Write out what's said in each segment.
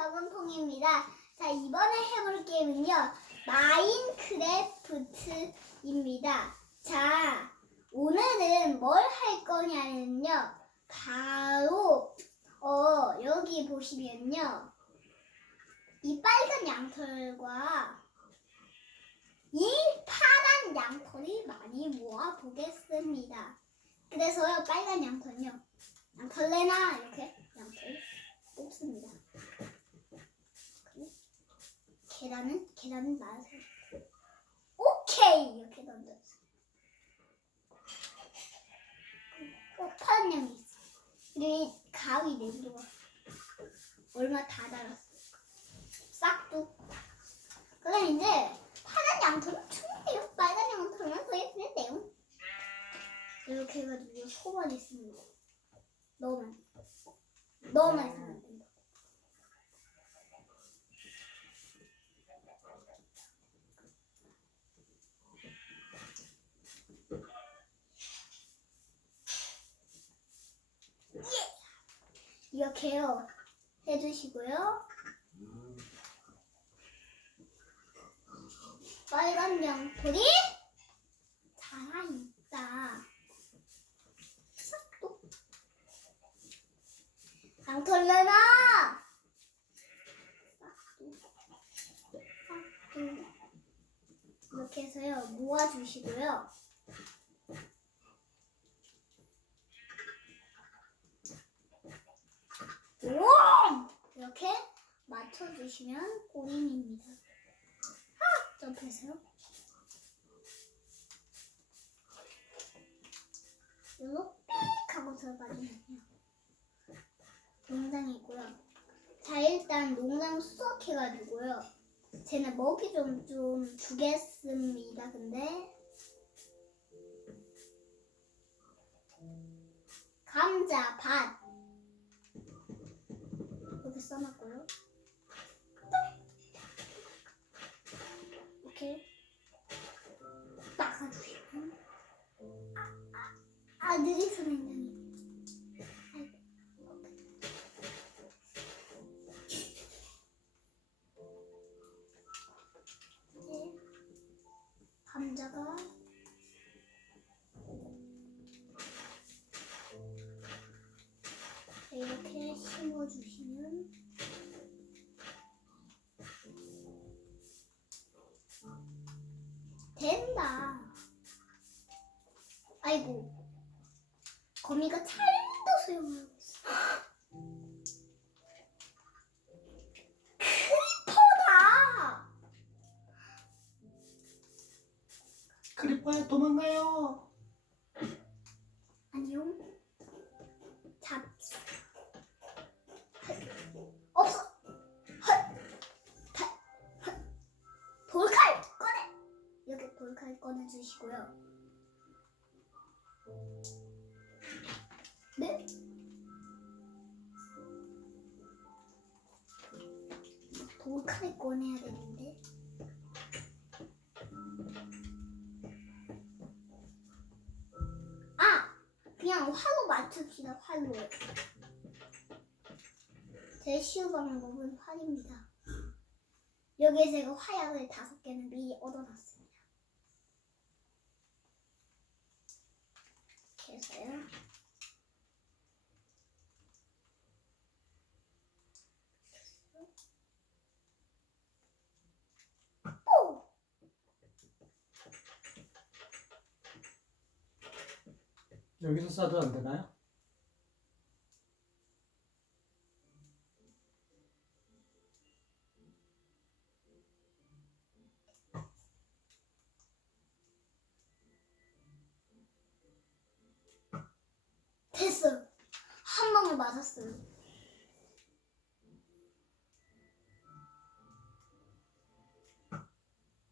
저금통입니다. 자, 이번에 해볼 게임은요. 마인크래프트입니다. 자, 오늘은 뭘 할 거냐면요. 바로, 어, 여기 보시면요. 이 빨간 양털과 이 파란 양털이 많이 모아 보겠습니다. 그래서요, 빨간 양털요. 양털레나 이렇게 양털 뽑습니다. 계란은 계란은 나서 오케이 이렇게 던졌어. 어 파란 양이 있어. 이 가위 내밀어 얼마 다 달았어. 싹둑. 그럼 이제 파란 양털은 충분해요. 빨간 양털은 거의 그랬대요. 이렇게 해가지고 소만 있습니다. 넣으면 넣으면 있으면 안 된다. 예! 이렇게요 해주시고요. 빨간 양털이 살아있다. 싹둑. 싹둑. 이렇게 해서요, 모아주시고요. 오! 이렇게 맞춰주시면 꼬림입니다. 아! 점프해서요. 이거 삑 하고 들어가주면요. 농장이 있고요. 자 일단 농장 수확해가지고요. 쟤는 먹이 좀 좀 주겠습니다. 근데 감자, 밭 이렇게 써놨고요. 이렇게 닦아주시면 아 느리서 냉장이. 이제 감자가 이렇게 심어주시면 거미가 찰도 수영하고 있어. 크리퍼다. 크리퍼야 도망가요. 안녕. 잡. 헐. 없어. 헐. 돌칼 꺼내. 이렇게 돌칼 꺼내 주시고요. 꺼내야 되는데. 아! 그냥 활로 맞춥시다, 활로. 제일 쉬운 방법은 활입니다. 여기에 제가 화약을 다섯 개는 미리 얻어놨습니다. 이렇게 해서요. 오! 여기서 쏴도 안 되나요? 됐어요. 한 방울 맞았어요.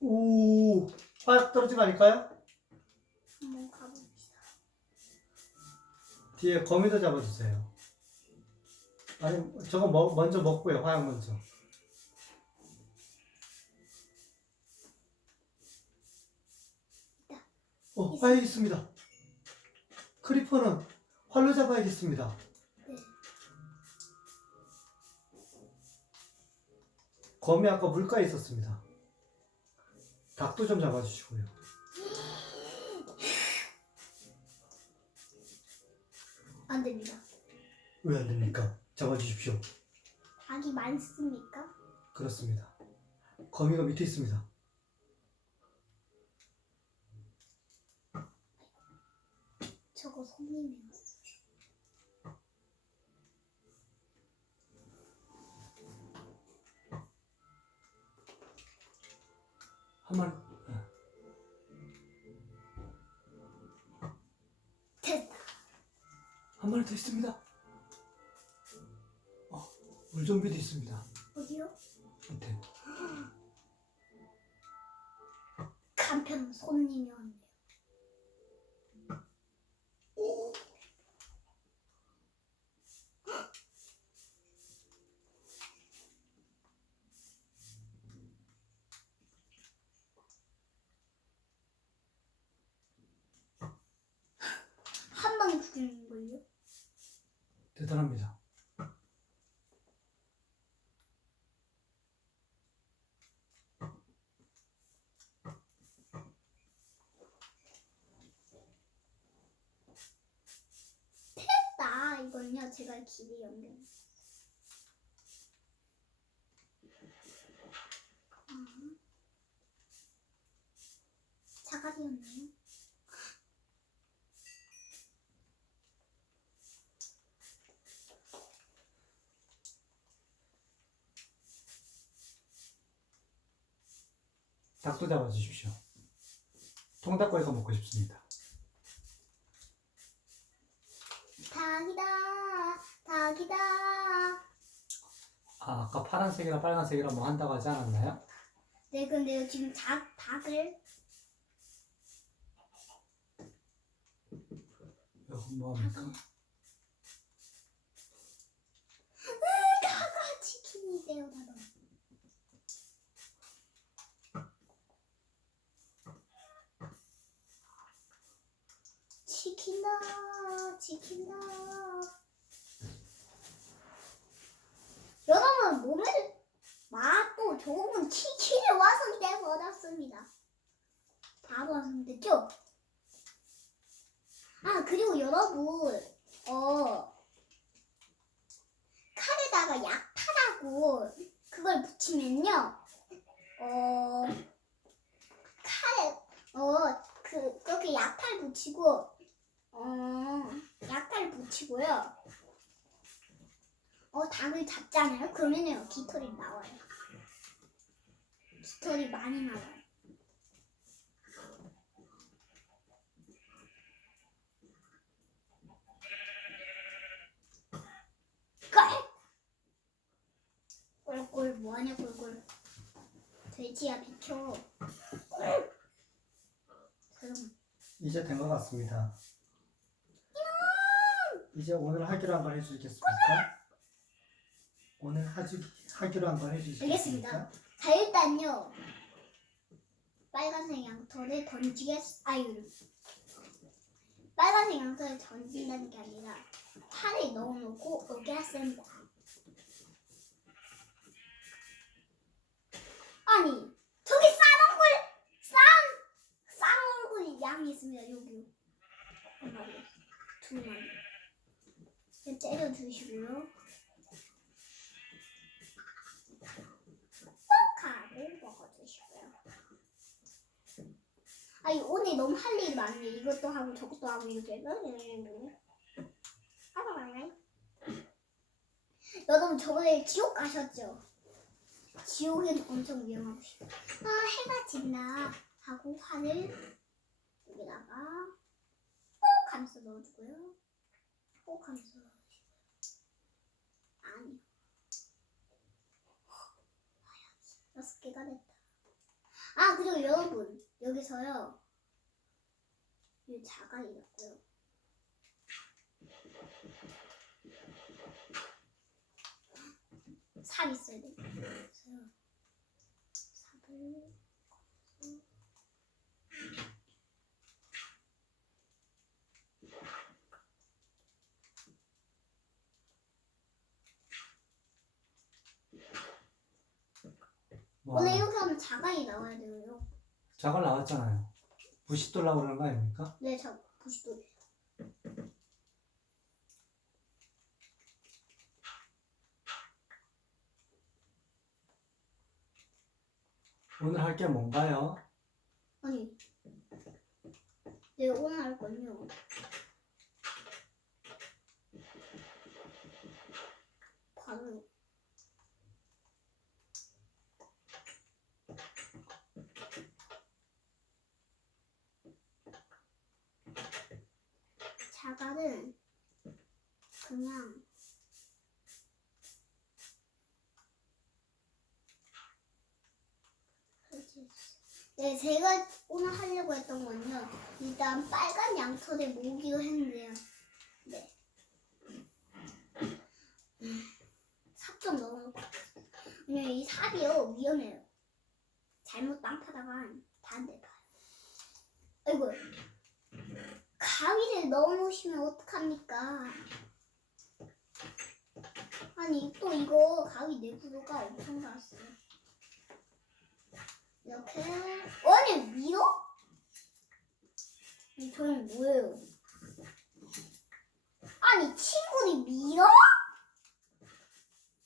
오, 화약 떨어진 거 아닐까요? 한번 가봅시다. 뒤에 거미도 잡아주세요. 아니, 저거 먹, 먼저 먹고요, 화약 먼저. 어, 화약 있습니다. 크리퍼는 활로 잡아야겠습니다. 네. 거미 아까 물가에 있었습니다. 닭도 좀 잡아주시고요. 안 됩니다. 왜 안 됩니까? 잡아주십시오. 닭이 많습니까? 그렇습니다. 거미가 밑에 있습니다. 저거 손님이요. 한 마리. 더 있습니다. 어, 물좀비도 있습니다. 어디요? 밑에. 간편 손님이 왔네요. 한 방에 죽이는 걸요? 대단합니다. 나 이건요 제가 길이 연결. 아. 자갈이었네요. 닭도 잡아 주십시오. 통닭거리가 먹고 싶습니다. 닭이다, 닭이다. 아, 아까 파란색이랑 빨간색이랑 뭐 한다고 하지 않았나요? 네, 근데요 지금 닭 닭을 여기 뭐 합니까? 닭아 치킨이 돼요, 다들. 치킨다, 치킨다. 여러분 몸을 맛도 좋은 치킨을 완성돼 버렸습니다. 다 완성됐죠? 아 그리고 여러분 어 칼에다가 약탈하고 그걸 붙이면요 어 칼에 어 그 그렇게 약탈 붙이고 어 약탈 붙이고요. 어 닭을 잡잖아요? 그러면요 깃털이 나와요. 깃털이 많이 나와요. 꿀! 꿀꿀 뭐하냐 꿀꿀. 돼지야 비켜. 꿀 그럼 이제 된 것 같습니다. 이제 오늘 하기로 한걸 해주시겠습니까? 오늘 하주, 하기로 한걸 해주시겠습니까? 알겠습니다. 자 일단요 빨간색 양털을 던지겠 아유 빨간색 양털을 던진다는 게 아니라 팔에 넣어놓고 오겠습니다. 아니 저기 싼 얼굴 싼싼 얼굴 양이 있습니다 여기 두 마리 때려주시고요. 칼을 먹어주시고요. 아니 오늘 너무 할 일이 많네. 이것도 하고 저것도 하고 이렇게. 하다 말래. 여러분 저번에 지옥 가셨죠? 지옥엔 엄청 위험하고. 아 해가 진다 하고 판을 여기다가 꼭 하면서 넣어주고요. 꼭 하면서 넣어주고요. 아니 여섯 개가 됐다. 아 그리고 여러분 여기서요 이 자갈이 있고요. 삽 있어야 돼. 그래서 삽을 꺼내서 와, 원래 이렇게 하면 자갈이 나와야 돼요. 자갈 나왔잖아요. 부시 돌라고 그러는 거 아닙니까? 네, 자 보시도 오늘 할 게 뭔가요? 아니 내가 오늘 할 건요. 바로 자갈은 그냥 네, 제가 오늘 하려고 했던 건요. 일단 빨간 양털에 모으기로 했는데요. 네. 삽좀 넣어놓고. 왜냐면 이 삽이요, 위험해요. 잘못 땅 파다간 다안돼 봐. 아이고. 가위를 넣어 놓으시면 어떡합니까? 아니, 또 이거 가위 내구도가 엄청 나왔어요. 이렇게 아니 밀어? 이 저는 뭐예요? 아니 친구를 밀어?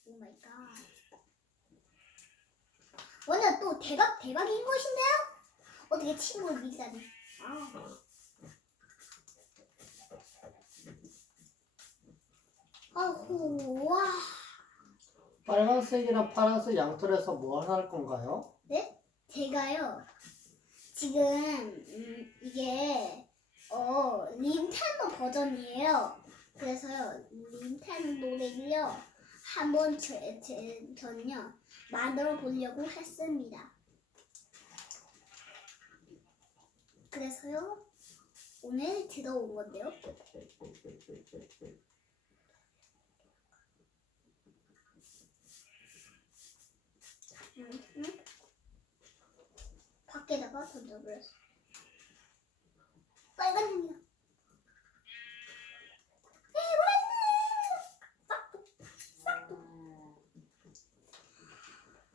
오 마이 갓 완전 또 대박 대박인 것인데요? 어떻게 친구를 밀다니 아. 아후 와 빨간색이랑 파란색 양털에서 뭐 하나 할 건가요? 제가요 지금 음, 이게 어 닌텐도 버전이에요. 그래서요 닌텐도를요 한번 제, 제, 전요 만들어 보려고 했습니다. 그래서요 오늘 들어온 건데요. 음, 음. 밖에다가 던져버렸어. 빨간 눈이야.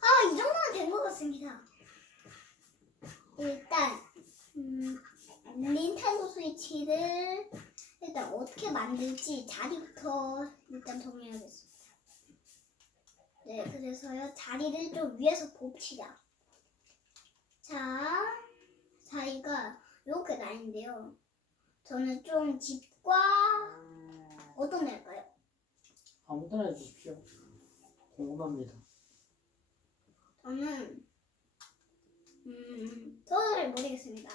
아, 이 정도면 된것 같습니다. 일단, 음, 닌텐도 스위치를 일단 어떻게 만들지 자리부터 일단 정해야겠습니다. 네, 그래서요, 자리를 좀 위에서 봅시다. 자, 자리가 이렇게 나인데요. 저는 좀 집과 어떤 애 할까요? 아무데나 해주십시오. 궁금합니다. 저는 음, 잘 모르겠습니다.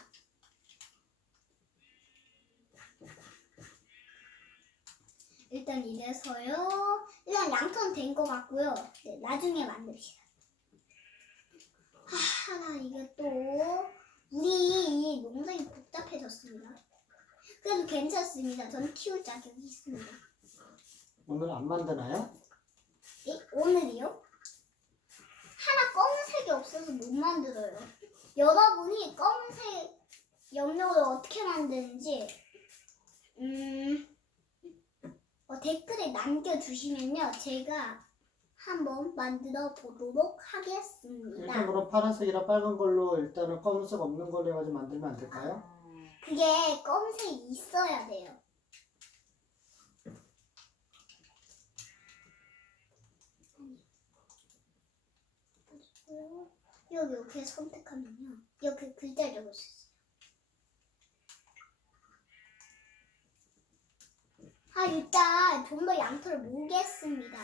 일단 이래서요. 일단 양톤 된것 같고요. 네, 나중에 만듭시다. 하, 나 이게 또 우리 이 농장이 복잡해졌습니다. 그래도 괜찮습니다. 전 키울 자격이 있습니다. 오늘 안 만드나요? 예? 오늘이요? 하나 검은색이 없어서 못 만들어요. 여러분이 검은색 염료를 어떻게 만드는지 음, 어, 댓글에 남겨주시면요. 제가 한번 만들어 보도록 일단 하겠습니다. 그럼 파란색이랑 빨간 걸로 일단은 검은색 없는 걸로 해가지고 만들면 안 될까요? 그게 검은색이 있어야 돼요. 여기 이렇게 선택하면요. 이렇게 글자 적을 수 있어요. 아, 일단 좀 더 양털을 모으겠습니다.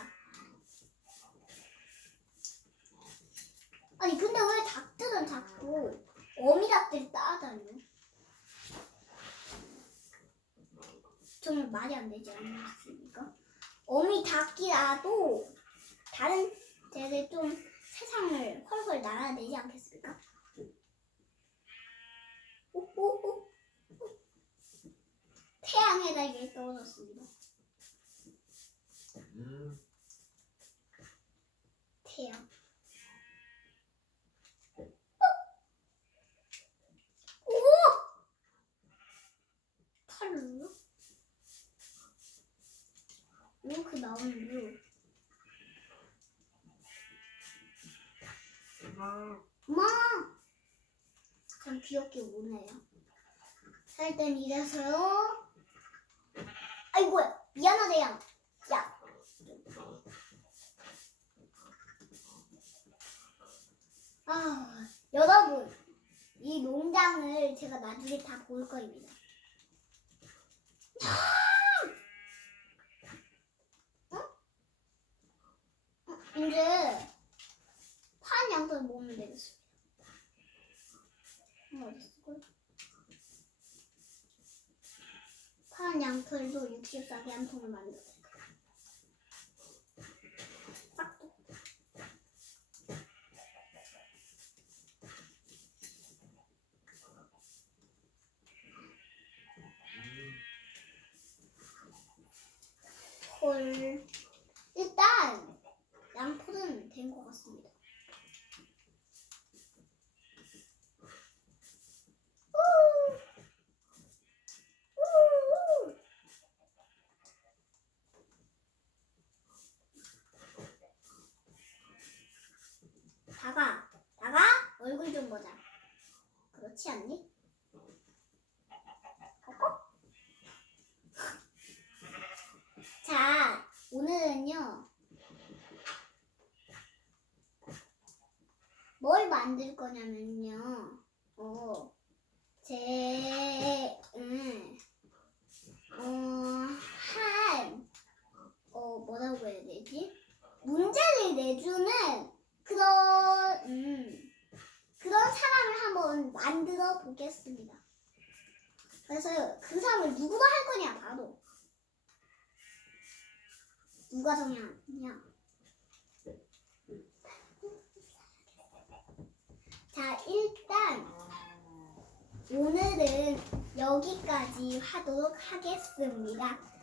아니, 근데 왜 닭들은 자꾸 어미 닭들이 따라다녀? 정말 말이 안 되지 않습니까? 어미 닭이라도 다른 데를 좀 세상을 훨훨 날아내지 않겠습니까? 오오오 태양의 달걀이 떨어졌습니다. 태양. 어? 오! 팔로요? 이렇게 나오는데요. 엄마! 참 귀엽게 우네요. 살땐 이래서요. 아이고야, 미안하다, 야. 야. 아, 여러분. 이 농장을 제가 나중에 다 볼 거입니다. 어? 어, 이제 파란 양털 모으면 되겠습니다. 어, 어디 있을걸? 파란 양털도 64개 한 통을 만들었어요. 헐. 일단 양털은 된 것 같습니다. 우! 우! 다가, 다가 얼굴 좀 보자. 그렇지 않니? 자, 오늘은요. 뭘 만들 거냐면요. 어, 제, 음, 어, 한, 어, 뭐라고 해야 되지? 문제를 내주는 그런, 음, 그런 사람을 한번 만들어 보겠습니다. 그래서 그 사람을 누구가 할 거냐, 바로. 누가 정하냐? 자, 일단 오늘은 여기까지 하도록 하겠습니다.